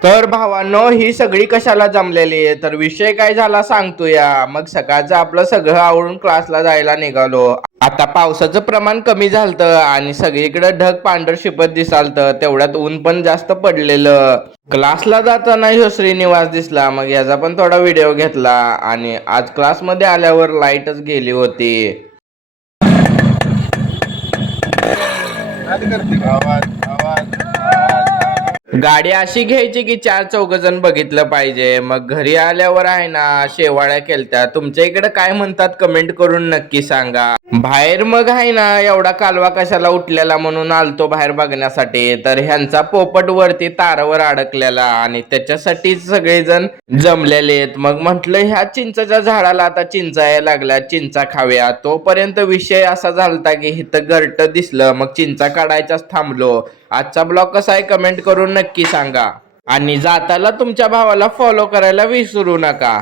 तर भावांनो, ही सगळी कशाला जमलेली आहे? तर विषय काय झाला सांगतो या. मग सकाळचं आपलं सगळं आवरून क्लासला जायला निघालो. आता पावसाचं प्रमाण कमी झालतं आणि सगळीकडे ढग पांढर शिपत दिसालतं. तेवढ्यात ऊन पण जास्त पडलेलं. क्लासला जाताना ह्यो श्रीनिवास दिसला. मग याचा पण थोडा व्हिडिओ घेतला आणि आज क्लासमध्ये आल्यावर लाईटच गेली होती. गाडी अशी घ्यायची की 4-4 जण बघितलं पाहिजे. मग घरी आल्यावर आहे ना शेवाळ्या केलत्या. तुमच्या इकडे काय म्हणतात कमेंट करून नक्की सांगा. बाहेर मग आहे ना एवढा कालवा कशाला उठलेला म्हणून आलतो बाहेर बघण्यासाठी. तर ह्यांचा पोपट वरती तारावर अडकलेला आणि त्याच्यासाठीच सगळेजण जमलेले आहेत. मग म्हटलं ह्या चिंचाच्या झाडाला आता चिंचा यायला लागल्या, चिंचा खाव्या. तोपर्यंत विषय असा झालता की इथं घरट दिसलं. मग चिंचा काढायचाच थांबलो. आजचा ब्लॉग कसा आहे कमेंट करून नक्की सांगा आणि जाताला तुमच्या भावाला फॉलो करायला विसरू नका.